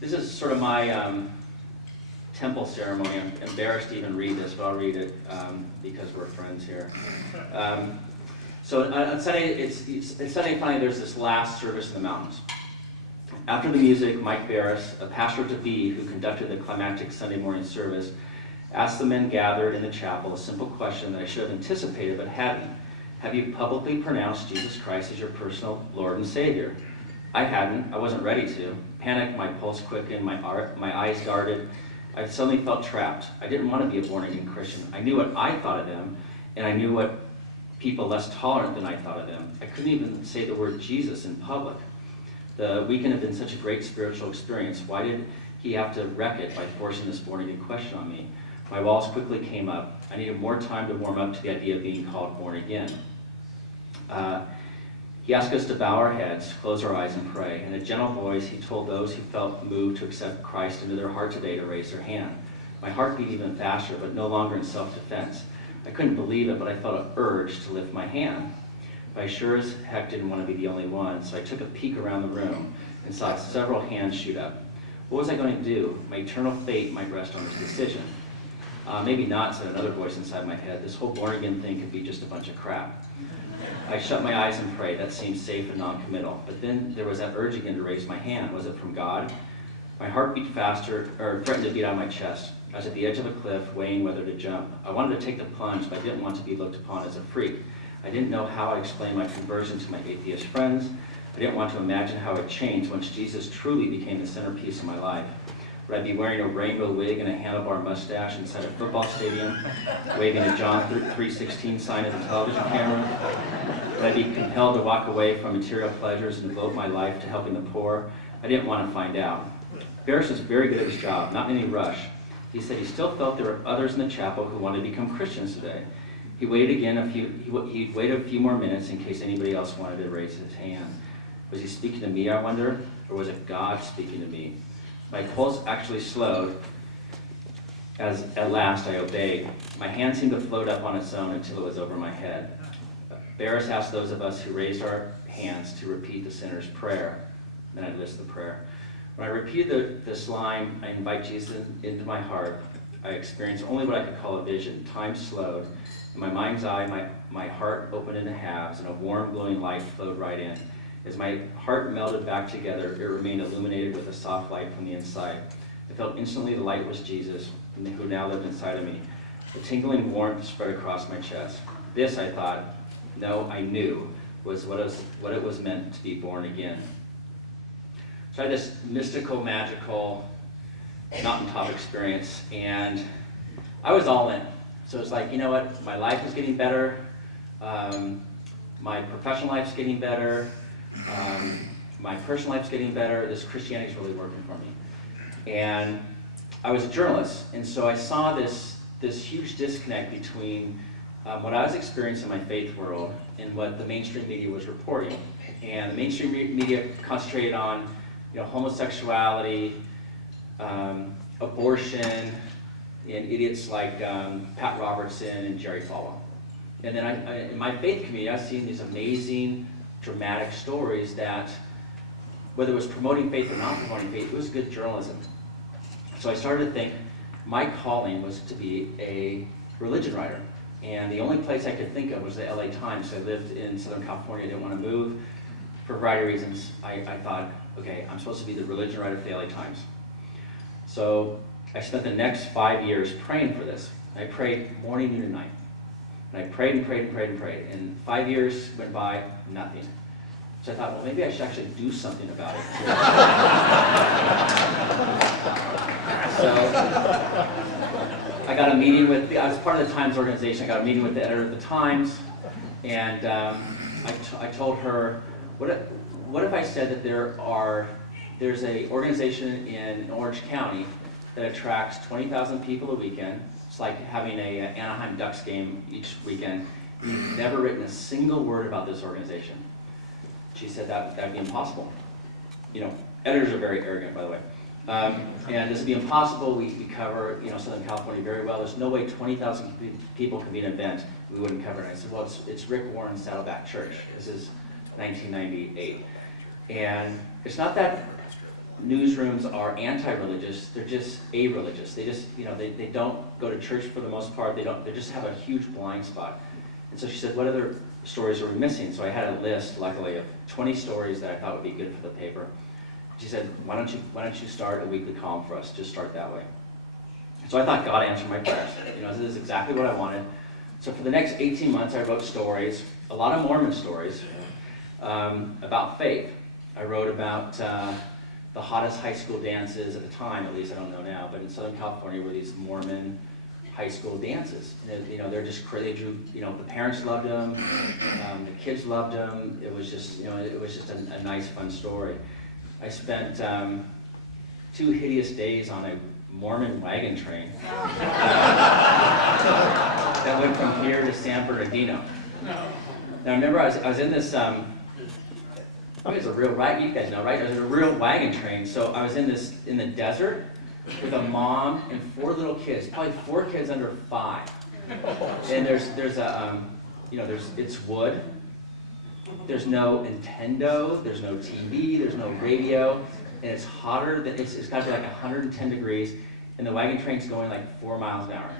This is sort of my temple ceremony. I'm embarrassed to even read this, but I'll read it because we're friends here. So on Sunday, it's Sunday finally, there's this last service in the mountains. After the music, Mike Barris, a pastor-to-be who conducted the climactic Sunday morning service, asked the men gathered in the chapel a simple question that I should have anticipated but hadn't. Have you publicly pronounced Jesus Christ as your personal Lord and Savior? I hadn't. I wasn't ready to. Panic, my pulse quickened, my eyes darted. I suddenly felt trapped. I didn't want to be a born-again Christian. I knew what I thought of them, and I knew what people less tolerant than I thought of them. I couldn't even say the word Jesus in public. The weekend had been such a great spiritual experience. Why did he have to wreck it by forcing this born-again question on me? My walls quickly came up. I needed more time to warm up to the idea of being called born again. He asked us to bow our heads, close our eyes, and pray. In a gentle voice, he told those who felt moved to accept Christ into their heart today to raise their hand. My heart beat even faster, but no longer in self-defense. I couldn't believe it, but I felt an urge to lift my hand. But I sure as heck didn't want to be the only one, so I took a peek around the room and saw several hands shoot up. What was I going to do? My eternal fate might rest on this decision. Maybe not, said another voice inside my head. This whole born-again thing could be just a bunch of crap. I shut my eyes and prayed. That seemed safe and non-committal. But then there was that urge again to raise my hand. Was it from God? My heart beat faster, or threatened to beat out of my chest. I was at the edge of a cliff, weighing whether to jump. I wanted to take the plunge, but I didn't want to be looked upon as a freak. I didn't know how I'd explain my conversion to my atheist friends. I didn't want to imagine how it changed once Jesus truly became the centerpiece of my life. Would I be wearing a rainbow wig and a handlebar mustache inside a football stadium, waving a John 3:16 sign at the television camera? Would I be compelled to walk away from material pleasures and devote my life to helping the poor? I didn't want to find out. Barris was very good at his job, not in any rush. He said he still felt there were others in the chapel who wanted to become Christians today. He waited he'd waited a few more minutes in case anybody else wanted to raise his hand. Was he speaking to me, I wonder, or was it God speaking to me? My pulse actually slowed as at last I obeyed. My hand seemed to float up on its own until it was over my head. Barris asked those of us who raised our hands to repeat the sinner's prayer. Then I list the prayer. When I repeated this line, I invite Jesus into my heart. I experienced only what I could call a vision. Time slowed. In my mind's eye, my heart opened into halves, and a warm, glowing light flowed right in. As my heart melted back together, it remained illuminated with a soft light from the inside. I felt instantly the light was Jesus, who now lived inside of me. A tingling warmth spread across my chest. This, I thought, no, I knew, was what it was meant to be born again. So I had this mystical, magical, mountaintop experience, and I was all in. So it's like, you know what, my life is getting better, my professional life's getting better, my personal life's getting better, this Christianity's really working for me. And I was a journalist, and so I saw this huge disconnect between what I was experiencing in my faith world and what the mainstream media was reporting. And the mainstream media concentrated on, homosexuality, abortion, and idiots like Pat Robertson and Jerry Falwell. And then in my faith community, I've seen these amazing, dramatic stories that, whether it was promoting faith or not promoting faith, it was good journalism. So I started to think my calling was to be a religion writer. And the only place I could think of was the LA Times. I lived in Southern California, I didn't want to move. For a variety of reasons, I thought, okay, I'm supposed to be the religion writer for the LA Times. So I spent the next 5 years praying for this. I prayed morning, noon, and night. And I prayed and prayed and prayed and prayed. And 5 years went by, nothing. So I thought, well, maybe I should actually do something about it. So I got a meeting with, I was part of the Times organization, I got a meeting with the editor of the Times, and I told her, what if I said that there's an organization in Orange County that attracts 20,000 people a weekend. It's like having a Anaheim Ducks game each weekend. You've never written a single word about this organization. She said that'd be impossible. Editors are very arrogant, by the way. And this would be impossible. We cover Southern California very well. There's no way 20,000 people can be an event we wouldn't cover it. And I said, well, it's Rick Warren's Saddleback Church. This is 1998. And it's not that newsrooms are anti-religious, they're just a-religious. They just, they don't go to church for the most part. They just have a huge blind spot. And so she said, what other stories are we missing? So I had a list, luckily, of 20 stories that I thought would be good for the paper. She said, why don't you start a weekly column for us? Just start that way. So I thought God answered my prayers. This is exactly what I wanted. So for the next 18 months, I wrote stories, a lot of Mormon stories, about faith. I wrote about the hottest high school dances at the time, at least I don't know now, but in Southern California were these Mormon high school dances. They're just crazy. They drew, the parents loved them, the kids loved them. It was just, a nice, fun story. I spent 2 hideous days on a Mormon wagon train that went from here to San Bernardino. Now remember, I was in this. It was a real wagon. You guys know, right? It was a real wagon train. So I was in the desert with a mom and 4 little kids, probably 4 kids under 5. And there's it's wood. There's no Nintendo. There's no TV. There's no radio. And it's hotter than it's got to be like 110 degrees. And the wagon train's going like 4 miles an hour.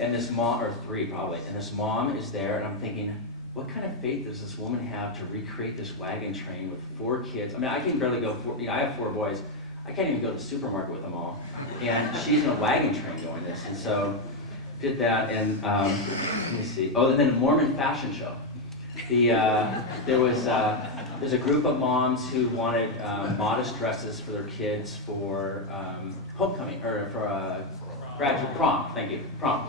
And this mom, or 3 probably. And this mom is there, and I'm thinking, what kind of faith does this woman have to recreate this wagon train with 4 kids? I mean, I can barely go. I have 4 boys. I can't even go to the supermarket with them all. And she's in a wagon train doing this. And so did that. And let me see. Oh, and then a Mormon fashion show. There's a group of moms who wanted modest dresses for their kids for homecoming, or for graduate prom. Thank you, prom.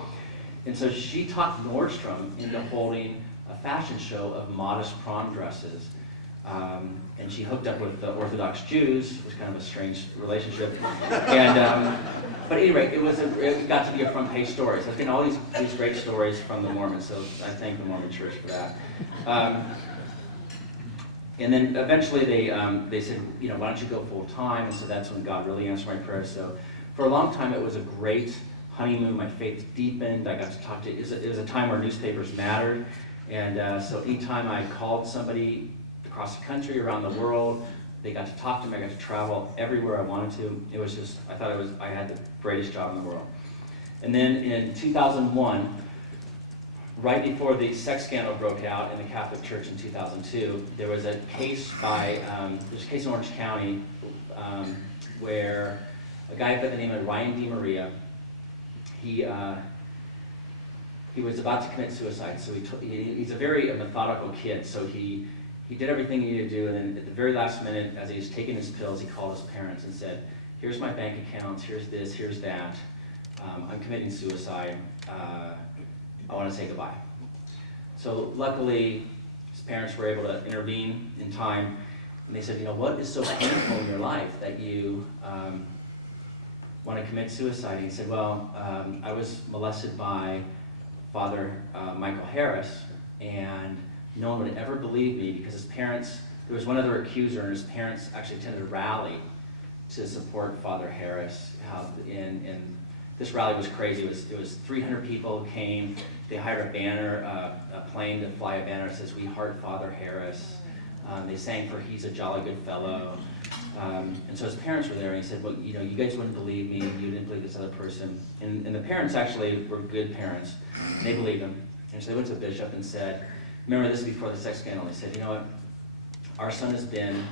And so she talked Nordstrom into holding a fashion show of modest prom dresses. And she hooked up with the Orthodox Jews. It was kind of a strange relationship. And but at any rate, it got to be a front page story. So I was getting all these great stories from the Mormons. So I thank the Mormon Church for that. And then eventually they said, why don't you go full time? And so that's when God really answered my prayer. So for a long time, it was a great honeymoon. My faith deepened. I got to talk to. It was a time where newspapers mattered. And so anytime I called somebody across the country, around the world, they got to talk to me. I got to travel everywhere I wanted to. It was just, I had the greatest job in the world. And then in 2001, right before the sex scandal broke out in the Catholic Church in 2002, there was a case there's a case in Orange County where a guy by the name of Ryan DeMaria, he was about to commit suicide. So he's a very methodical kid. So he did everything he needed to do, and then at the very last minute, as he was taking his pills, he called his parents and said, here's my bank accounts, here's this, here's that. I'm committing suicide. I want to say goodbye. So luckily, his parents were able to intervene in time, and they said, what is so painful in your life that you want to commit suicide? And he said, well, I was molested by Father Michael Harris, and no one would ever believe me because his parents, there was one other accuser, and his parents actually attended a rally to support Father Harris. And this rally was crazy. It was 300 people came. They hired a banner, a plane to fly a banner that says, "We heart Father Harris." They sang for "He's a Jolly Good Fellow." And so his parents were there, and he said, well, you guys wouldn't believe me. You didn't believe this other person. And the parents actually were good parents. And they believed him. And so they went to the bishop and said, remember, this is before the sex scandal. They said, you know what? Our son has been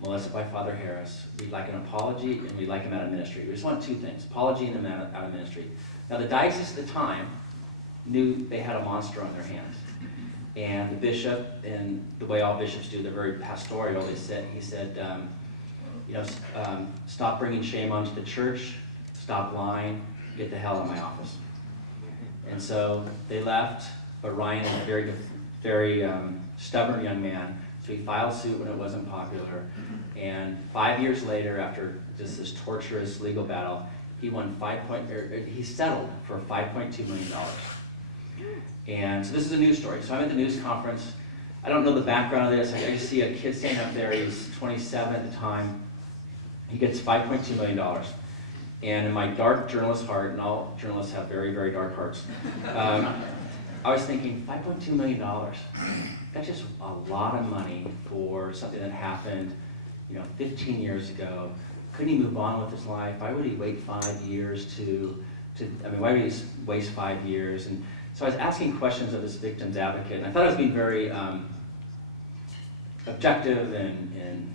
molested by Father Harris. We'd like an apology, and we'd like him out of ministry. We just want 2 things, apology and him out of ministry. Now, the diocese at the time knew they had a monster on their hands. And the bishop, and the way all bishops do, they're very pastoral. He said, stop bringing shame onto the church, stop lying, get the hell out of my office. And so they left, but Ryan is a very, very stubborn young man, so he filed suit when it wasn't popular. And 5 years later, after just this torturous legal battle, he he settled for $5.2 million. And so this is a news story. So I'm at the news conference. I don't know the background of this. I just see a kid standing up there. He's 27 at the time. He gets $5.2 million. And in my dark journalist heart, and all journalists have very, very dark hearts, I was thinking, $5.2 million, that's just a lot of money for something that happened 15 years ago? Couldn't he move on with his life? Why would he wait 5 years why would he waste 5 years? And so I was asking questions of this victim's advocate, and I thought I was being very objective and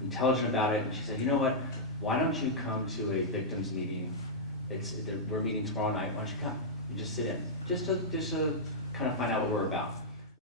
intelligent about it. And she said, you know what, why don't you come to a victim's meeting? We're meeting tomorrow night, why don't you come? You just sit in, just to kind of find out what we're about.